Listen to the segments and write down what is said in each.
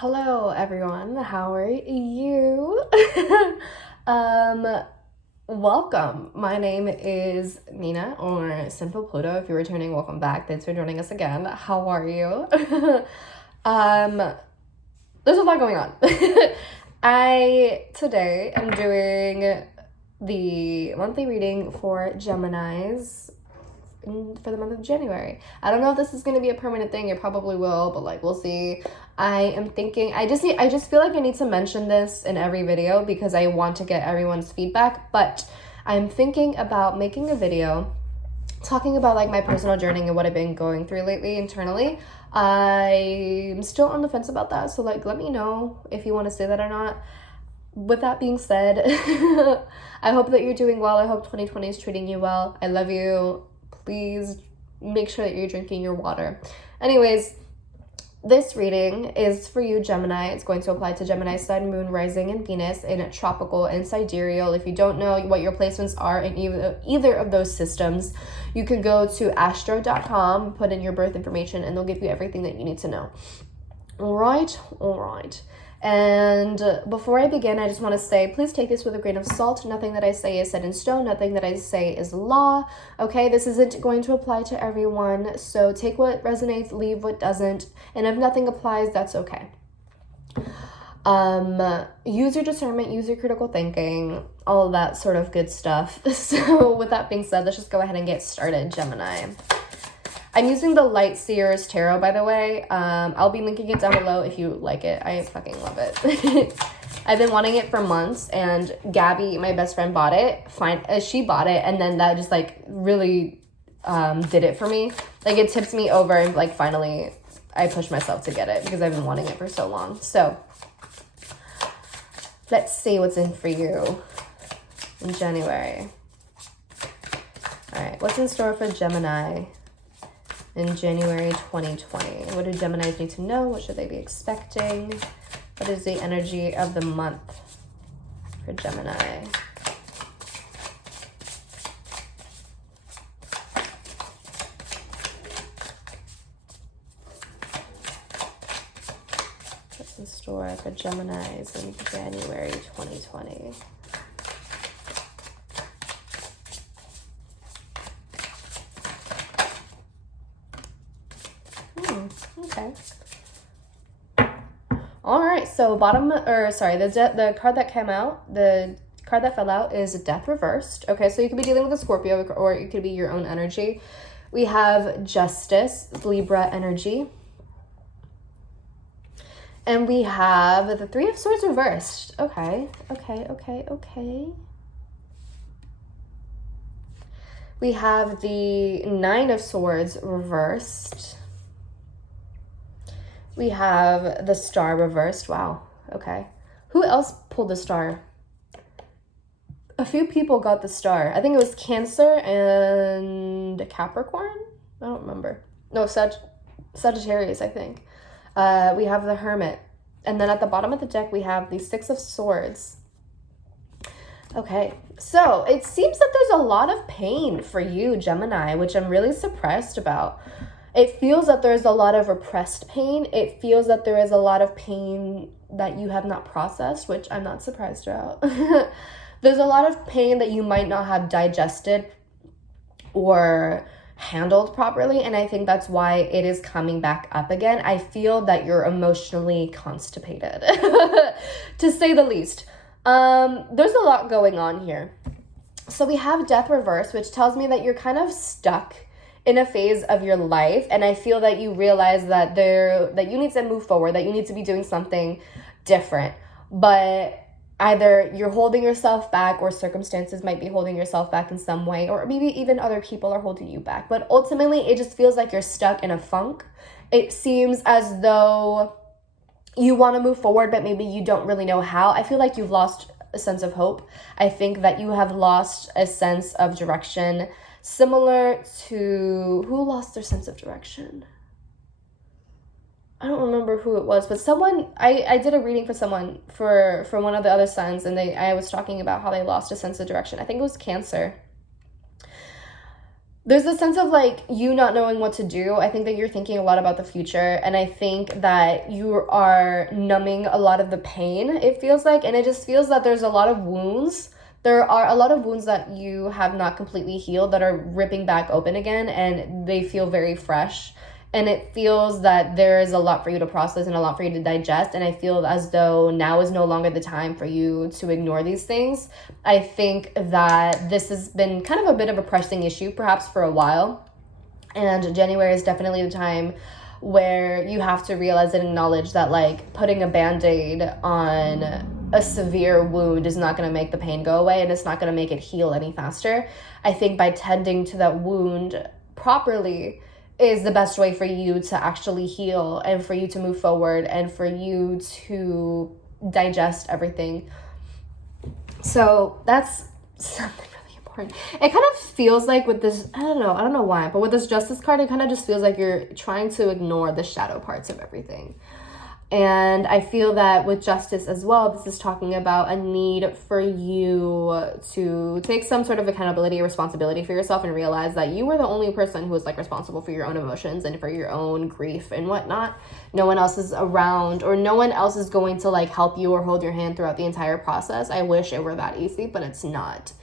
Hello everyone, how are you? Welcome. My name is Nina, or Sinfulpluto. If you're returning, welcome back. Thanks for joining us again. How are you? There's a lot going on. I today am doing the monthly reading for Geminis for the month of January. I don't know if this is going to be a permanent thing. It probably will, but like we'll see. I am thinking I just feel like I need to mention this in every video because I want to get everyone's feedback, but I'm thinking about making a video talking about like my personal journey and what I've been going through lately internally. I'm still on the fence about that, so like let me know if you want to say that or not. With that being said, I hope that you're doing well. I hope 2020 is treating you well. I love you. Please make sure that you're drinking your water. Anyways, this reading is for you, Gemini. It's going to apply to Gemini, Sun, Moon, Rising, and Venus in Tropical and Sidereal. If you don't know what your placements are in either of those systems, you can go to astro.com, put in your birth information, and they'll give you everything that you need to know. All right. And before I begin, I just want to say, please take this with a grain of salt. Nothing that I say is set in stone. Nothing that I say is law. Okay, this isn't going to apply to everyone. So take what resonates, leave what doesn't. And if nothing applies, that's okay. Use your discernment, use your critical thinking, all of that sort of good stuff. So with that being said, let's just go ahead and get started, Gemini. I'm using the Light Seers Tarot, by the way. I'll be linking it down below if you like it. I fucking love it. I've been wanting it for months, and Gabby, my best friend, bought it. She bought it, and then that just like really did it for me. Like it tipped me over, and like finally I pushed myself to get it because I've been wanting it for so long. So let's see what's in for you in January. All right, what's in store for Gemini in January 2020? What do Geminis need to know? What should they be expecting? What is the energy of the month for Gemini? What's in store for Geminis in January 2020? Okay. All right. So the card that came out, the card that fell out is Death reversed. Okay. So you could be dealing with a Scorpio, or it could be your own energy. We have Justice, Libra energy. And we have the Three of Swords reversed. Okay. We have the Nine of Swords reversed. We have the Star reversed. Wow. Okay. Who else pulled the Star? A few people got the Star. I think it was Cancer and Capricorn. I don't remember. No, Sagittarius, I think. We have the Hermit. And then at the bottom of the deck, we have the Six of Swords. Okay. So it seems that there's a lot of pain for you, Gemini, which I'm really surprised about. It feels that there's a lot of repressed pain. It feels that there is a lot of pain that you have not processed, which I'm not surprised about. There's a lot of pain that you might not have digested or handled properly, and I think that's why it is coming back up again. I feel that you're emotionally constipated, to say the least. There's a lot going on here. So we have Death reversed, which tells me that you're kind of stuck in a phase of your life, and I feel that you realize that you need to move forward, that you need to be doing something different, but either you're holding yourself back, or circumstances might be holding yourself back in some way, or maybe even other people are holding you back. But ultimately, it just feels like you're stuck in a funk. It seems as though you want to move forward, but maybe you don't really know how. I feel like you've lost a sense of hope. I think that you have lost a sense of direction. Similar to who lost their sense of direction? I don't remember who it was, but someone, I did a reading for someone for one of the other signs, and I was talking about how they lost a sense of direction. I think it was Cancer. there's a sense of like you not knowing what to do. I think that you're thinking a lot about the future, and I think that you are numbing a lot of the pain, it feels like, and it just feels that there's a lot of wounds. There are a lot of wounds that you have not completely healed that are ripping back open again, and they feel very fresh. And it feels that there is a lot for you to process and a lot for you to digest. And I feel as though now is no longer the time for you to ignore these things. I think that this has been kind of a bit of a pressing issue perhaps for a while. And January is definitely the time where you have to realize and acknowledge that like putting a Band-Aid on a severe wound is not going to make the pain go away, and it's not going to make it heal any faster. I think by tending to that wound properly is the best way for you to actually heal and for you to move forward and for you to digest everything. So that's something really important. It kind of feels like with this, I don't know why, but with this Justice card, it kind of just feels like you're trying to ignore the shadow parts of everything. And I feel that with Justice as well, this is talking about a need for you to take some sort of accountability or responsibility for yourself and realize that you were the only person who is like responsible for your own emotions and for your own grief and whatnot. No one else is around, or no one else is going to like help you or hold your hand throughout the entire process. I wish it were that easy, but it's not.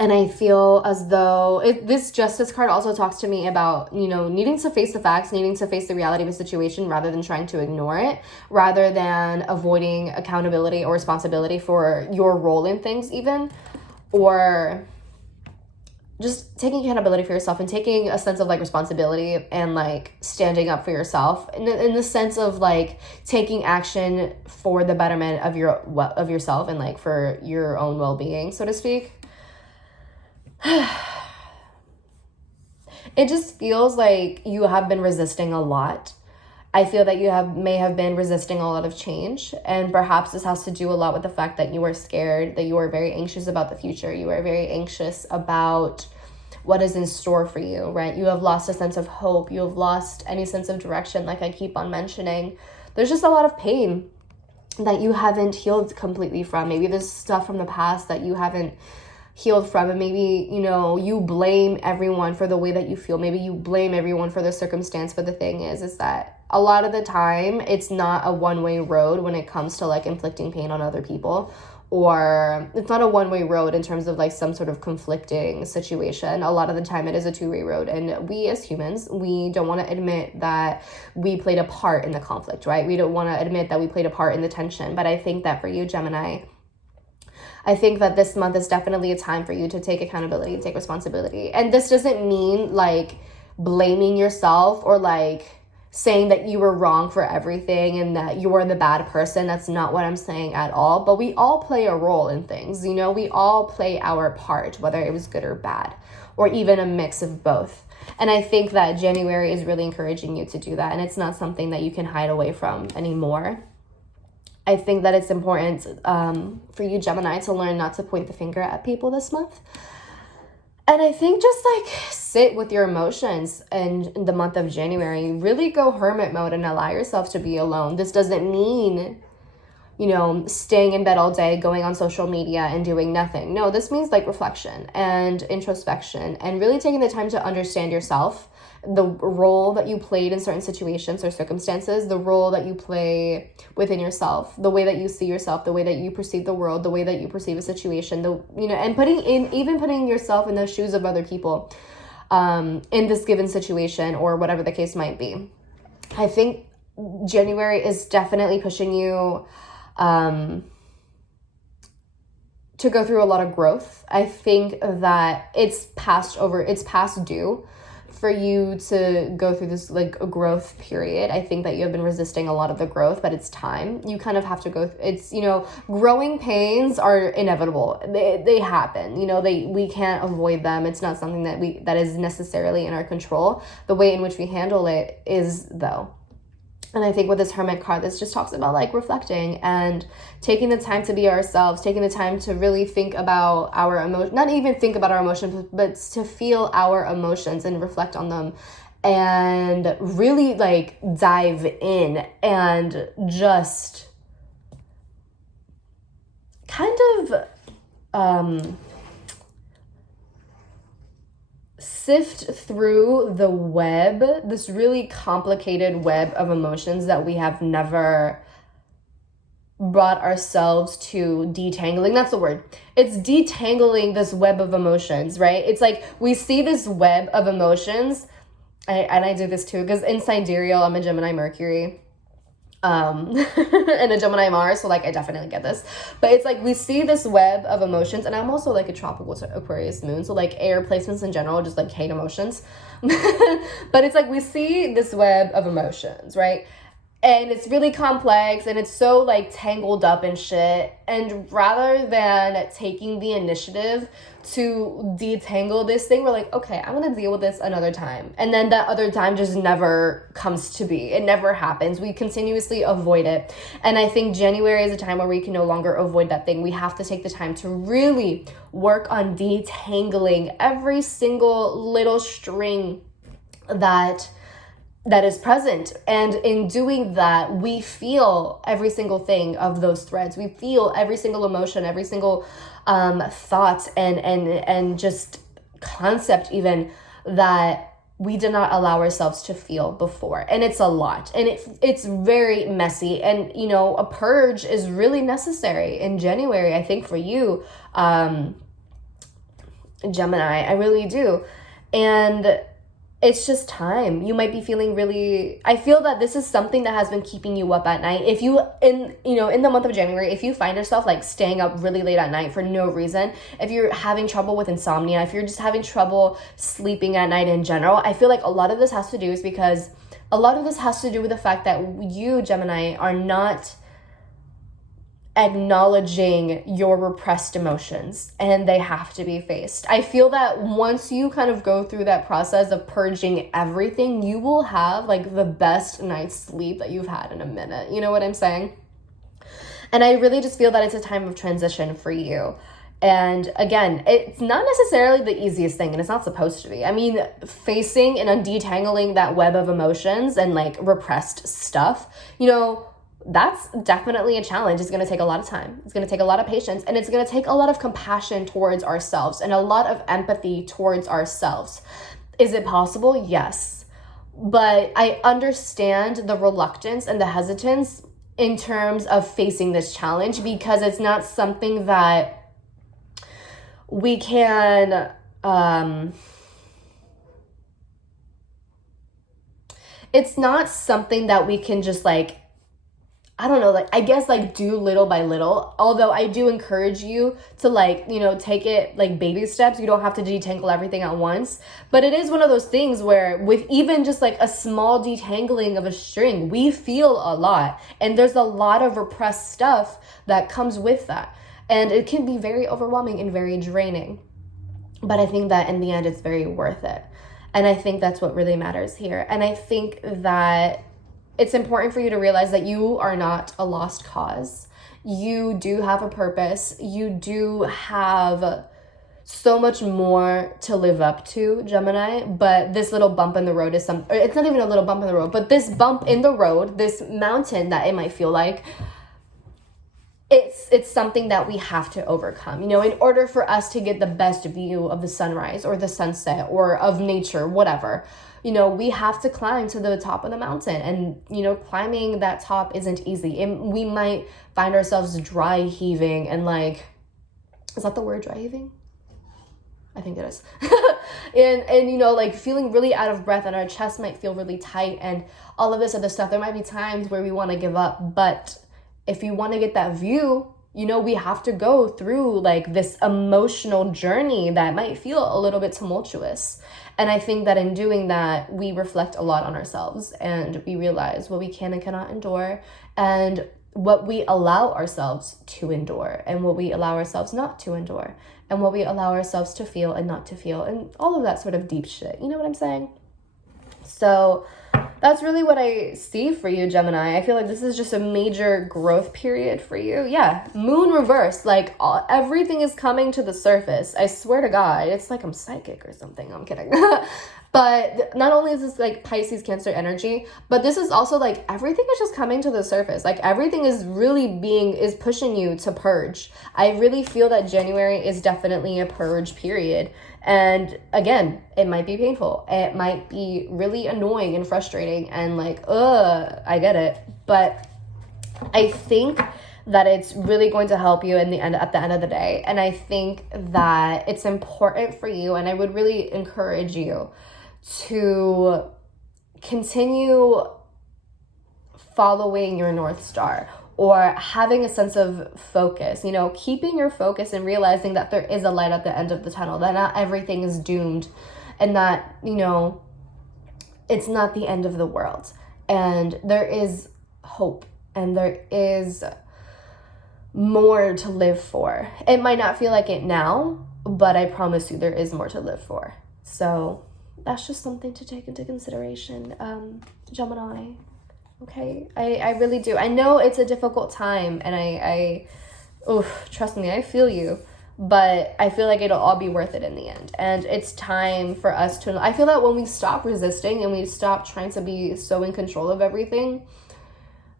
And I feel as though this Justice card also talks to me about, you know, needing to face the facts, needing to face the reality of a situation rather than trying to ignore it, rather than avoiding accountability or responsibility for your role in things even, or just taking accountability for yourself and taking a sense of like responsibility and like standing up for yourself in the sense of like taking action for the betterment of yourself and like for your own well-being, so to speak. It just feels like you have been resisting a lot. I feel that you may have been resisting a lot of change, and perhaps this has to do a lot with the fact that you are scared, that you are very anxious about the future. You are very anxious about what is in store for you, right? You have lost a sense of hope. You have lost any sense of direction, like I keep on mentioning. There's just a lot of pain that you haven't healed completely from. Maybe there's stuff from the past that you haven't healed from, and maybe, you know, you blame everyone for the way that you feel. Maybe you blame everyone for the circumstance, but the thing is that a lot of the time it's not a one-way road when it comes to like inflicting pain on other people, or it's not a one-way road in terms of like some sort of conflicting situation. A lot of the time it is a two-way road, and we as humans, we don't want to admit that we played a part in the conflict, right? We don't want to admit that we played a part in the tension. But I think that for you, Gemini, I think that this month is definitely a time for you to take accountability and take responsibility. And this doesn't mean like blaming yourself or like saying that you were wrong for everything and that you were the bad person. That's not what I'm saying at all. But we all play a role in things. You know, we all play our part, whether it was good or bad, or even a mix of both. And I think that January is really encouraging you to do that. And it's not something that you can hide away from anymore. I think that it's important for you, Gemini, to learn not to point the finger at people this month. And I think just like sit with your emotions in the month of January. Really go hermit mode and allow yourself to be alone. This doesn't mean, you know, staying in bed all day, going on social media and doing nothing. No, this means like reflection and introspection and really taking the time to understand yourself, the role that you played in certain situations or circumstances, the role that you play within yourself, the way that you see yourself, the way that you perceive the world, the way that you perceive a situation, and putting yourself in the shoes of other people in this given situation or whatever the case might be. I think January is definitely pushing you to go through a lot of growth. I think that it's past due for you to go through this like a growth period. I think that you have been resisting a lot of the growth, but it's time. You kind of have to go. It's, you know, growing pains are inevitable. They happen. You know, we can't avoid them. It's not something that is necessarily in our control. The way in which we handle it is, though. And I think with this Hermit card, this just talks about like reflecting and taking the time to be ourselves, taking the time to really think about our emotions, not even think about our emotions, but to feel our emotions and reflect on them and really like dive in and just kind of sift through the web, this really complicated web of emotions that we have never brought ourselves to detangling. That's the word. It's detangling this web of emotions, right? It's like we see this web of emotions, and I do this too, because in sidereal, I'm a Gemini Mercury, and a Gemini Mars, so like I definitely get this. But it's like we see this web of emotions, and I'm also like a tropical Aquarius moon, so like air placements in general just like hate emotions. But it's like we see this web of emotions, right? And it's really complex, and it's so like tangled up and shit. And rather than taking the initiative to detangle this thing, we're like, okay, I'm gonna deal with this another time. And then that other time just never comes to be. It never happens. We continuously avoid it. And I think January is a time where we can no longer avoid that thing. We have to take the time to really work on detangling every single little string that is present. And in doing that, we feel every single thing of those threads. We feel every single emotion, every single thought and just concept even that we did not allow ourselves to feel before. And it's a lot, and it's very messy. And you know, a purge is really necessary in January, I think, for you, Gemini. I really do. And it's just time. You might be feeling really, I feel that this is something that has been keeping you up at night. If you, in the month of January, if you find yourself like staying up really late at night for no reason, if you're having trouble with insomnia, if you're just having trouble sleeping at night in general, I feel like a lot of this has to do with the fact that you, Gemini, are not acknowledging your repressed emotions, and they have to be faced. I feel that once you kind of go through that process of purging everything, you will have like the best night's sleep that you've had in a minute. You know what I'm saying? And I really just feel that it's a time of transition for you. And again, it's not necessarily the easiest thing, and it's not supposed to be. I mean, facing and detangling that web of emotions and like repressed stuff, that's definitely a challenge. It's going to take a lot of time. It's going to take a lot of patience, and it's going to take a lot of compassion towards ourselves and a lot of empathy towards ourselves. Is it possible? Yes. But I understand the reluctance and the hesitance in terms of facing this challenge, because it's not something that we can, it's not something that we can just like, I guess do little by little. Although I do encourage you to take it like baby steps. You don't have to detangle everything at once. But it is one of those things where with even just like a small detangling of a string, we feel a lot. And there's a lot of repressed stuff that comes with that. And it can be very overwhelming and very draining. But I think that in the end, it's very worth it. And I think that's what really matters here. And I think that it's important for you to realize that you are not a lost cause. You do have a purpose. You do have so much more to live up to, Gemini. But this little bump in the road is it's not even a little bump in the road, but this bump in the road, this mountain that it might feel like, it's something that we have to overcome. In order for us to get the best view of the sunrise or the sunset or of nature, whatever, we have to climb to the top of the mountain. And, climbing that top isn't easy. And we might find ourselves dry heaving and is that the word, dry heaving? I think it is. and feeling really out of breath, and our chest might feel really tight and all of this other stuff. There might be times where we want to give up, but if you want to get that view, we have to go through this emotional journey that might feel a little bit tumultuous. And I think that in doing that, we reflect a lot on ourselves, and we realize what we can and cannot endure, and what we allow ourselves to endure, and what we allow ourselves not to endure, and what we allow ourselves to feel and not to feel, and all of that sort of deep shit. You know what I'm saying? So that's really what I see for you, Gemini. I feel like this is just a major growth period for you. Yeah, moon reverse, everything is coming to the surface. I swear to God, it's like I'm psychic or something. I'm kidding. But not only is this like Pisces, Cancer energy, but this is also like everything is just coming to the surface. Like everything is really is pushing you to purge. I really feel that January is definitely a purge period. And again, it might be painful. It might be really annoying and frustrating and like, I get it. But I think that it's really going to help you at the end of the day. And I think that it's important for you, and I would really encourage you to continue following your North Star, or having a sense of focus, you know, keeping your focus and realizing that there is a light at the end of the tunnel, that not everything is doomed, and that, you know, it's not the end of the world, and there is hope, and there is more to live for. It might not feel like it now, but I promise you there is more to live for. So that's just something to take into consideration, Gemini. Okay, I really do. I know it's a difficult time, and trust me, I feel you, but I feel like it'll all be worth it in the end. And it's time for us to, I feel that when we stop resisting and we stop trying to be so in control of everything,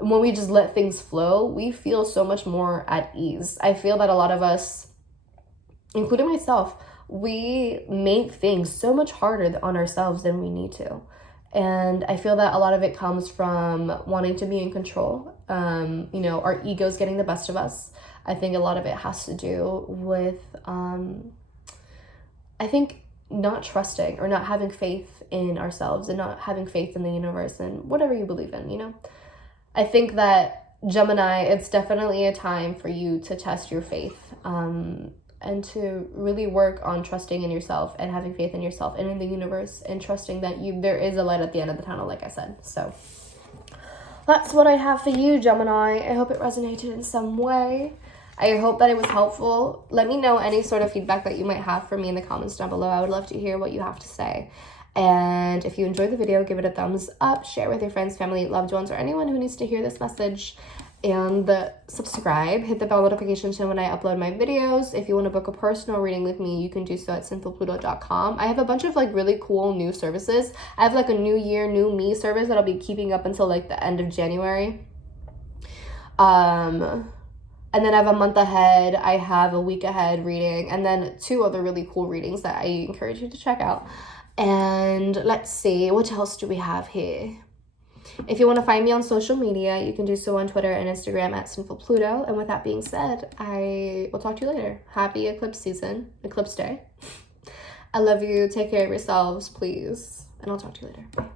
when we just let things flow, we feel so much more at ease. I feel that a lot of us, including myself, we make things so much harder on ourselves than we need to. And I feel that a lot of it comes from wanting to be in control. You know, our egos getting the best of us. I think a lot of it has to do with, I think, not trusting or not having faith in ourselves, and not having faith in the universe and whatever you believe in, you know. I think that Gemini, it's definitely a time for you to test your faith, and to really work on trusting in yourself and having faith in yourself and in the universe, and trusting that there is a light at the end of the tunnel, like I said. So that's what I have for you, Gemini. I hope it resonated in some way. I hope that it was helpful. Let me know any sort of feedback that you might have for me in the comments down below. I would love to hear what you have to say. And if you enjoyed the video, give it a thumbs up, share with your friends, family, loved ones, or anyone who needs to hear this message, and subscribe. Hit the bell notification so when I upload my videos. If you want to book a personal reading with me, you can do so at Sinfulpluto.com. I have a bunch of like really cool new services. I have like a new year, new me service that I'll be keeping up until like the end of January. And then I have a month ahead, I have a week ahead reading, and then 2 other really cool readings that I encourage you to check out. And let's see, what else do we have here? If you want to find me on social media, you can do so on Twitter and Instagram at Sinfulpluto. And with that being said, I will talk to you later. Happy eclipse day. I love you. Take care of yourselves, please. And I'll talk to you later. Bye.